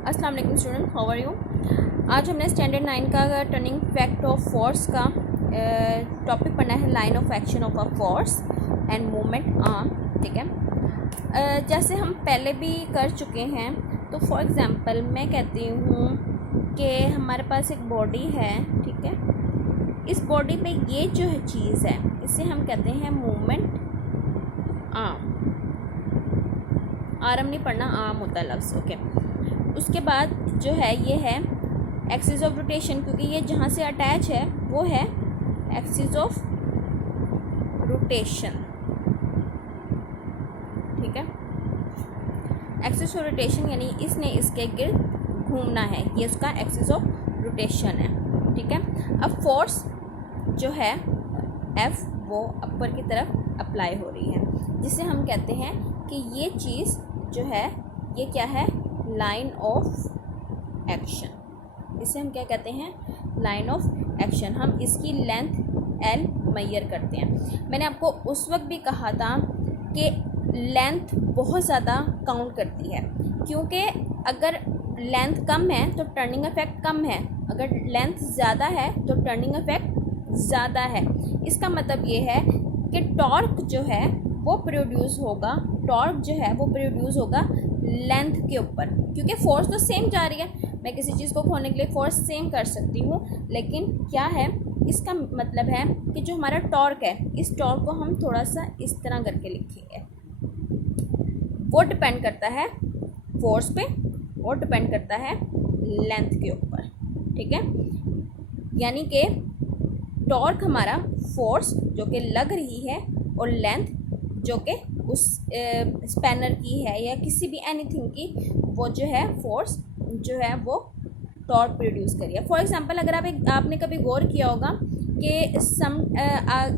अस्सलाम वालेकुम student, how are you. आज हमने स्टैंडर्ड 9 का टर्निंग फैक्ट ऑफ फोर्स का टॉपिक पढ़ना है, line of action of a force and movement arm. ठीक है, जैसे हम पहले भी कर चुके हैं, तो फॉर एग्जांपल मैं कहती हूँ कि हमारे पास एक बॉडी है। ठीक है, इस बॉडी पे ये जो है चीज़ है, इसे हम कहते हैं मूवमेंट आर्म। आर्म नहीं पढ़ना, आर्म होता है लफ्ज़। ओके, उसके बाद जो है ये है एक्सिस ऑफ रोटेशन, क्योंकि ये जहाँ से अटैच है वो है एक्सिस ऑफ रोटेशन। ठीक है, एक्सिस ऑफ रोटेशन यानी इसने इसके गिर्द घूमना है, ये उसका एक्सिस ऑफ रोटेशन है। ठीक है, अब फोर्स जो है F वो अपर की तरफ अप्लाई हो रही है, जिसे हम कहते हैं कि ये चीज़ जो है ये क्या है, लाइन ऑफ एक्शन। इसे हम क्या कहते हैं, लाइन ऑफ एक्शन। हम इसकी लेंथ L मेजर करते हैं। मैंने आपको उस वक्त भी कहा था कि लेंथ बहुत ज़्यादा काउंट करती है, क्योंकि अगर लेंथ कम है तो टर्निंग इफेक्ट कम है, अगर लेंथ ज़्यादा है तो टर्निंग इफेक्ट ज़्यादा है। इसका मतलब ये है कि टॉर्क जो है वो प्रोड्यूस होगा, टॉर्क जो है वो प्रोड्यूस होगा लेंथ के ऊपर, क्योंकि फोर्स तो सेम जा रही है। मैं किसी चीज़ को खोलने के लिए फोर्स सेम कर सकती हूँ, लेकिन क्या है, इसका मतलब है कि जो हमारा टॉर्क है, इस टॉर्क को हम थोड़ा सा इस तरह करके लिखेंगे। वो डिपेंड करता है फोर्स पे और डिपेंड करता है लेंथ के ऊपर। ठीक है, यानी कि टॉर्क हमारा फोर्स जो कि लग रही है और लेंथ जो कि उस स्पैनर की है या किसी भी एनीथिंग की, वो जो है फोर्स जो है वो टॉर्क प्रोड्यूस करिए। फॉर एग्जांपल, अगर आपने कभी गौर किया होगा कि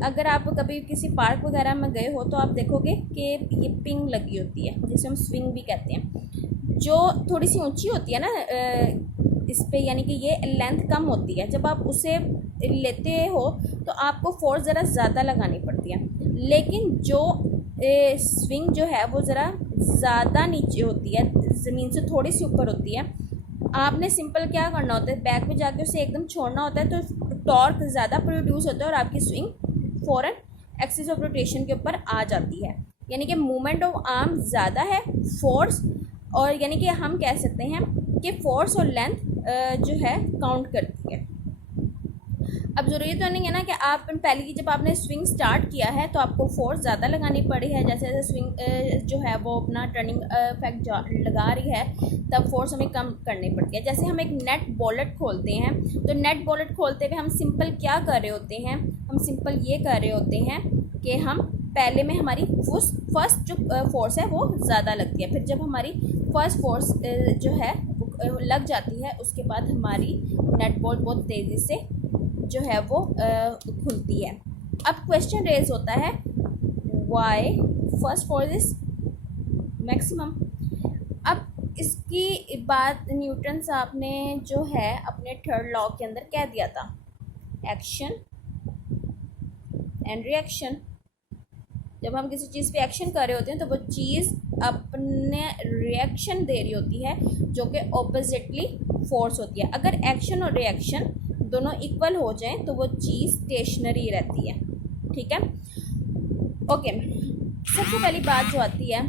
अगर आप कभी किसी पार्क वगैरह में गए हो तो आप देखोगे कि ये पिंग लगी होती है, जिसे हम स्विंग भी कहते हैं, जो थोड़ी सी ऊंची होती है ना इस पे, यानी कि ये लेंथ कम होती है। जब आप उसे लेते हो तो आपको फोर्स ज़रा ज़्यादा लगानी पड़ती है, लेकिन जो स्विंग जो है वो ज़रा ज़्यादा नीचे होती है, ज़मीन से थोड़ी सी ऊपर होती है। आपने सिंपल क्या करना होता है, बैक पे जाके उसे एकदम छोड़ना होता है, तो टॉर्क ज़्यादा प्रोड्यूस होता है और आपकी स्विंग फ़ौरन एक्सिस ऑफ रोटेशन के ऊपर आ जाती है। यानी कि मूवमेंट ऑफ आर्म ज़्यादा है फोर्स, और यानी कि हम कह सकते हैं कि फोर्स और लेंथ जो है काउंट करती है। अब ज़रूरी तो नहीं है ना कि आप पहले की जब आपने स्विंग स्टार्ट किया है तो आपको फोर्स ज़्यादा लगानी पड़ी है। जैसे जैसे स्विंग जो है वो अपना टर्निंग इफेक्ट लगा रही है, तब फोर्स हमें कम करनी पड़ती है। जैसे हम एक नेट बॉलेट खोलते हैं, तो नेट बॉलेट खोलते हुए हम सिंपल क्या कर रहे होते हैं, हम सिंपल ये कर रहे होते हैं कि हम पहले में हमारी फर्स्ट जो फोर्स है वो ज़्यादा लगती है, फिर जब हमारी फर्स्ट फोर्स जो है लग जाती है, उसके बाद हमारी नेट बॉल बहुत तेज़ी से जो है वो खुलती है। अब क्वेश्चन रेज होता है, why first force is maximum. अब इसकी बात न्यूटन साहब ने जो है अपने थर्ड लॉ के अंदर कह दिया था, एक्शन एंड रिएक्शन। जब हम किसी चीज़ पे एक्शन कर रहे होते हैं तो वो चीज़ अपने रिएक्शन दे रही होती है, जो कि ऑपोजिटली फोर्स होती है। अगर एक्शन और रिएक्शन दोनों इक्वल हो जाएं तो वो चीज़ स्टेशनरी रहती है। ठीक है, ओके। सबसे पहली बात जो आती है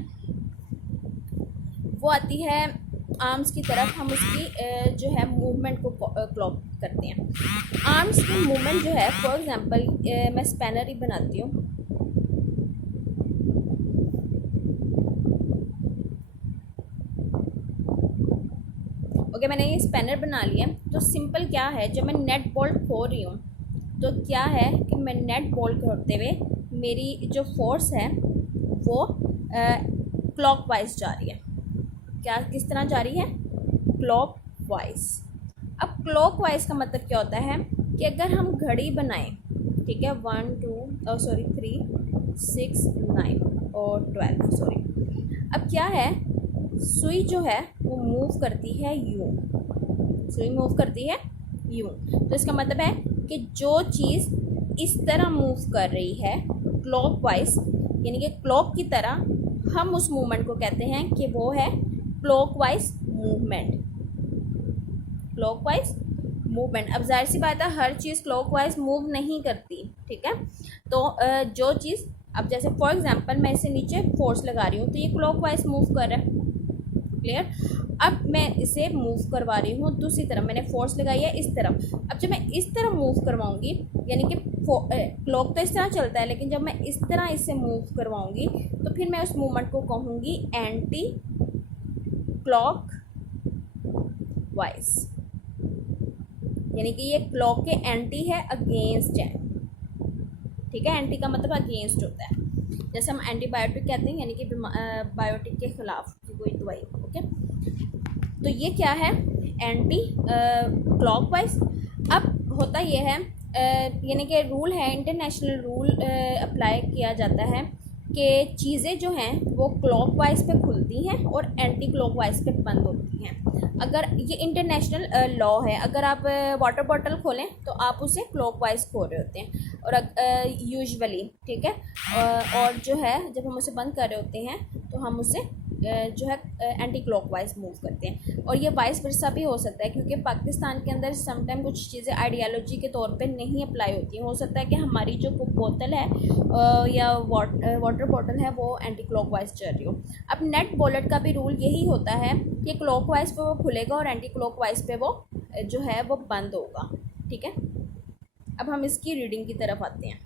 वो आती है आर्म्स की तरफ। हम उसकी जो है मूवमेंट को क्लॉक करते हैं। आर्म्स की मूवमेंट जो है, फॉर एग्जांपल मैं स्पैनर ही बनाती हूँ। ओके, मैंने ये स्पैनर बना लिया। तो सिंपल क्या है, जब मैं नेट बॉल खो रही हूँ तो क्या है कि मैं नेट बॉल खोते हुए मेरी जो फोर्स है वो क्लॉकवाइज जा रही है। क्या किस तरह जा रही है, क्लॉकवाइज। अब क्लॉकवाइज का मतलब क्या होता है कि अगर हम घड़ी बनाएं, ठीक है, 1 2 3 6 9 और 12 अब क्या है, सुई जो है वो मूव करती है यूँ, सुई मूव करती है यूँ। तो इसका मतलब है कि जो चीज़ इस तरह मूव कर रही है क्लॉकवाइज, यानी कि क्लॉक की तरह, हम उस मूवमेंट को कहते हैं कि वो है क्लॉकवाइज मूवमेंट। Clockwise movement. अब जाहिर सी बात है हर चीज़ क्लॉकवाइज मूव नहीं करती, ठीक है। तो जो चीज़, अब जैसे फॉर एग्जांपल मैं इसे नीचे फोर्स लगा रही हूँ तो ये क्लॉकवाइज मूव कर रहा है, क्लियर। अब मैं इसे मूव करवा रही हूँ दूसरी तरफ, मैंने फोर्स लगाई है इस तरफ। अब जब मैं इस तरफ मूव करवाऊँगी, यानी कि क्लॉक तो इस तरह चलता है, लेकिन जब मैं इस तरह इससे मूव करवाऊँगी तो फिर मैं उस मूवमेंट को कहूँगी एंटी क्लॉक वाइज, यानी कि ये क्लॉक के एंटी है, अगेंस्ट है, ठीक है। एंटी का मतलब अगेंस्ट होता है, जैसे हम एंटीबायोटिक कहते हैं, यानी कि बायोटिक के खिलाफ कोई दवाई, ओके। तो ये क्या है, एंटी क्लॉकवाइज। अब होता ये है, यानी कि रूल है, इंटरनेशनल रूल अप्लाई किया जाता है कि चीज़ें जो हैं वो क्लॉकवाइज पे खुलती हैं और एंटी क्लॉकवाइज पे बंद होती हैं। अगर ये इंटरनेशनल लॉ है, अगर आप वाटर बॉटल खोलें तो आप उसे क्लॉकवाइज खोल रहे होते हैं और यूजुअली, ठीक है। और जो है जब हम उसे बंद कर रहे होते हैं तो हम उसे जो है एंटी क्लॉकवाइज मूव करते हैं। और ये वाइस वर्सा भी हो सकता है, क्योंकि पाकिस्तान के अंदर समटाइम कुछ चीज़ें आइडियालॉजी के तौर पे नहीं अप्लाई होती हैं। हो सकता है कि हमारी जो बोतल है या वाटर बॉटल है वो एंटी क्लॉकवाइज चल रही हो। अब नेट बोलेट का भी रूल यही होता है कि क्लॉकवाइज पे वो खुलेगा और एंटी क्लॉकवाइज पे वो जो है वो बंद होगा, ठीक है। अब हम इसकी रीडिंग की तरफ आते हैं।